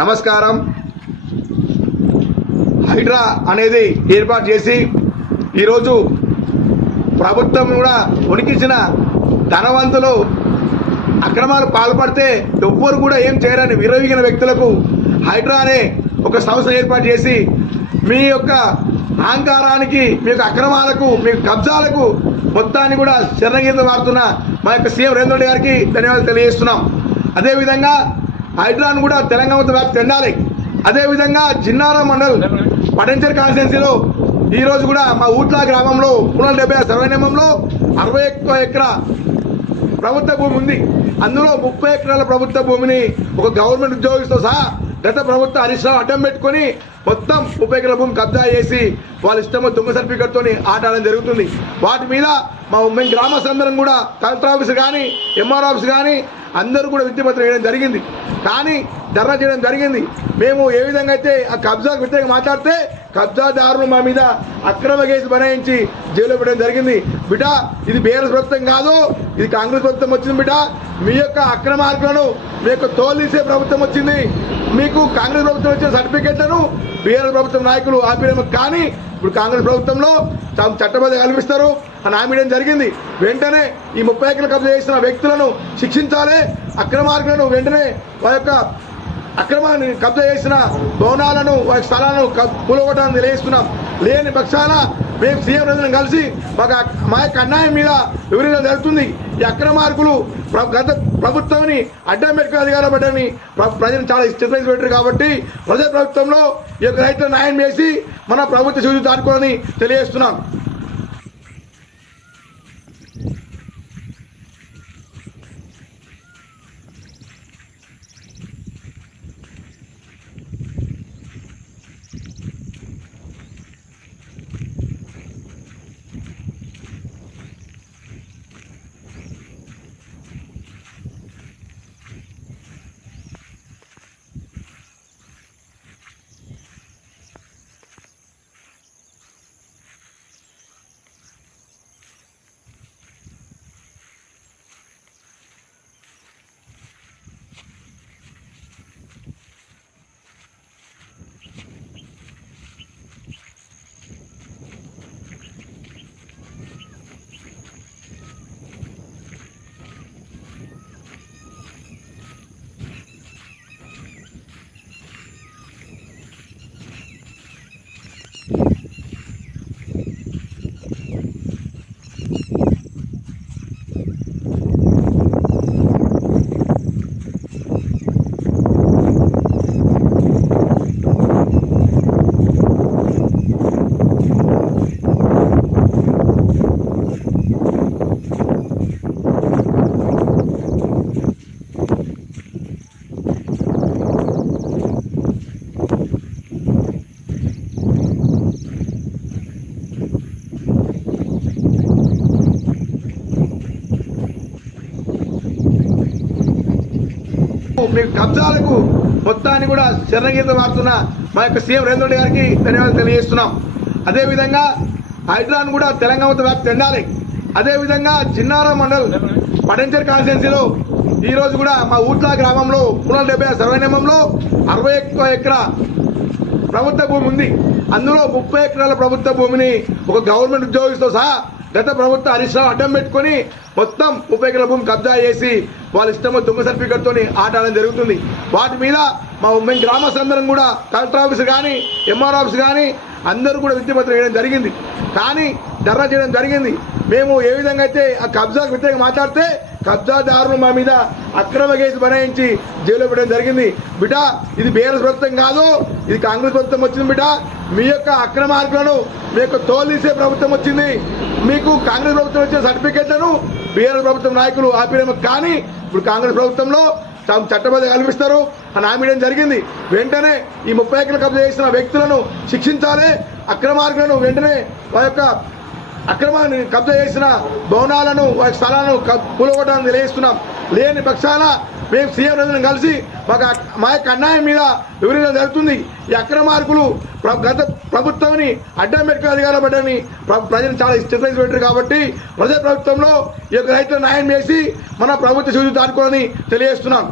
నమస్కారం. హైడ్రా అనేది ఏర్పాటు చేసి ఈరోజు ప్రభుత్వం కూడా ఉనికించిన ధనవంతులు అక్రమాలు పాల్పడితే ఎవ్వరు కూడా ఏం చేయరని విరవిగిన వ్యక్తులకు హైడ్రా అనే ఒక సంస్థ ఏర్పాటు చేసి మీ యొక్క అహంకారానికి, మీ యొక్క అక్రమాలకు, మీ కబ్జాలకు మొత్తాన్ని కూడా శరణగీత మారుతున్న మా యొక్క సీఎం రేవంత్ రెడ్డి గారికి ధన్యవాదాలు తెలియజేస్తున్నాం. అదేవిధంగా హైడ్రాను కూడా తెలంగాణ వ్యాప్తి చెందాలి. అదేవిధంగా జిన్నారం మండల్ పటంచర్ కాన్స్టిట్యున్సీలో ఈరోజు కూడా మా ఊట్లా గ్రామంలో 370 సర్వే నియమంలో 61 ఎకరా ప్రభుత్వ భూమి ఉంది. అందులో 30 ఎకరాల ప్రభుత్వ భూమిని ఒక గవర్నమెంట్ ఉద్యోగితో సహా గత ప్రభుత్వ అరిష్టాలు అడ్డం పెట్టుకొని మొత్తం 30 ఎకరాల భూమి కబ్జా చేసి వాళ్ళ ఇష్టమో దొంగ సర్టిఫికెట్తో ఆడడం జరుగుతుంది. వాటి మీద మేము గ్రామస్తులందరం కూడా కలెక్టర్ ఆఫీస్ కానీ, ఎంఆర్ ఆఫీస్ కానీ అందరూ కూడా విజ్ఞప్తి చేయడం జరిగింది. కానీ ధర్నా చేయడం జరిగింది. మేము ఏ విధంగా అయితే ఆ కబ్జాకు వ్యతిరేకంగా మాట్లాడితే కబ్జాదారులు మా మీద అక్రమ కేసు బనాయించి జైల్లో పెట్టడం జరిగింది. బిడ్డ, ఇది బీఆర్ఎస్ ప్రభుత్వం కాదు, ఇది కాంగ్రెస్ ప్రభుత్వం వచ్చింది. బిడ్డ, మీ యొక్క అక్రమార్కులను మీ యొక్క తోలిసే ప్రభుత్వం వచ్చింది. మీకు కాంగ్రెస్ ప్రభుత్వం వచ్చిన సర్టిఫికెట్లను బీఆర్ఎస్ ప్రభుత్వం నాయకులు ఆపేయడం. కానీ ఇప్పుడు కాంగ్రెస్ ప్రభుత్వంలో చట్టబద్ధ కల్పిస్తారు అని హామీయడం జరిగింది. వెంటనే ఈ 30 ఎకరాలు కబ్జా చేసిన వ్యక్తులను శిక్షించాలి. అక్రమార్కులను వెంటనే వారి యొక్క అక్రమాన్ని కబ్జా చేసిన భవనాలను, వారి స్థలాలను కూలగొట్టాలని తెలియజేస్తున్నాం. లేని పక్షాన మేము సీఎం రేవంత్ కలిసి మా యొక్క అన్యాయం మీద వివరించడం జరుగుతుంది. ఈ అక్రమార్కులు గత ప్రభుత్వాన్ని అడ్డం పెట్టుకుని అధికారం పడ్డని ప్రజలు చాలా చిత్రించి పెట్టారు. కాబట్టి ప్రజా ప్రభుత్వంలో ఈ యొక్క రైతుల న్యాయం చేసి మన ప్రభుత్వ చూసి దాటుకోవాలని తెలియజేస్తున్నాం. మీ కబ్జాలకు మొత్తాన్ని కూడా శరణగీత మారుతున్న మా యొక్క సీఎం రేవంత్ రెడ్డి గారికి ధన్యవాదాలు తెలియజేస్తున్నాం. అదేవిధంగా హైడ్రాను కూడా తెలంగాణ వ్యాప్తి చెందాలి. అదేవిధంగా జిన్నారం మండల్ పటంచర్ కాన్స్టిట్యున్సీలో ఈరోజు కూడా మా ఊట్లా గ్రామంలో 370 సర్వే నియమంలో 61 ఎకరా ప్రభుత్వ భూమి ఉంది. అందులో 30 ఎకరాల ప్రభుత్వ భూమిని ఒక గవర్నమెంట్ ఉద్యోగితో సహా గత ప్రభుత్వ అరిష్టాలు అడ్డం పెట్టుకొని మొత్తం 30 ఎకరాల భూమి కబ్జా చేసి వాళ్ళ ఇష్టమో దొంగ సర్టిఫికెట్తో ఆడడం జరుగుతుంది. వాటి మీద మేము గ్రామస్తులందరం కూడా కలెక్టర్ ఆఫీస్ కానీ, ఎంఆర్ ఆఫీస్ కానీ అందరూ కూడా విజ్ఞప్తి చేయడం జరిగింది. కానీ ధర్నా చేయడం జరిగింది. మేము ఏ విధంగా అయితే ఆ కబ్జాకు వ్యతిరేకంగా మాట్లాడితే కబ్జాదారులు మా మీద అక్రమ కేసు బనాయించి జైల్లో పెట్టడం జరిగింది. బిడ్డ, ఇది బీఆర్ఎస్ ప్రభుత్వం కాదు, ఇది కాంగ్రెస్ ప్రభుత్వం వచ్చింది. బిడ్డ, మీ యొక్క అక్రమార్కులను మీ యొక్క తోలిసే ప్రభుత్వం వచ్చింది. మీకు కాంగ్రెస్ ప్రభుత్వం వచ్చిన సర్టిఫికెట్లను బీఆర్ఎస్ ప్రభుత్వం నాయకులు ఆపేయడం. కానీ ఇప్పుడు కాంగ్రెస్ ప్రభుత్వంలో చట్టబద్ధ కల్పిస్తారు అని హామీయడం జరిగింది. వెంటనే ఈ 30 ఎకరాలు కబ్జా చేసిన వ్యక్తులను శిక్షించాలి. అక్రమార్కులను వెంటనే వారి యొక్క అక్రమాన్ని కబ్జా చేసిన భవనాలను, వారి స్థలాలను కూలగొట్టాలని తెలియజేస్తున్నాం. లేని పక్షాన మేము సీఎం రేవంత్ కలిసి మా యొక్క అన్యాయం మీద వివరించడం జరుగుతుంది. ఈ అక్రమార్కులు గత ప్రభుత్వాన్ని అడ్డం పెట్టుకుని అధికారం పడ్డని ప్రజలు చాలా చిత్రించి పెట్టారు. కాబట్టి ప్రజా ప్రభుత్వంలో ఈ యొక్క రైతుల న్యాయం చేసి మన ప్రభుత్వ చూసి దాటుకోవాలని తెలియజేస్తున్నాం.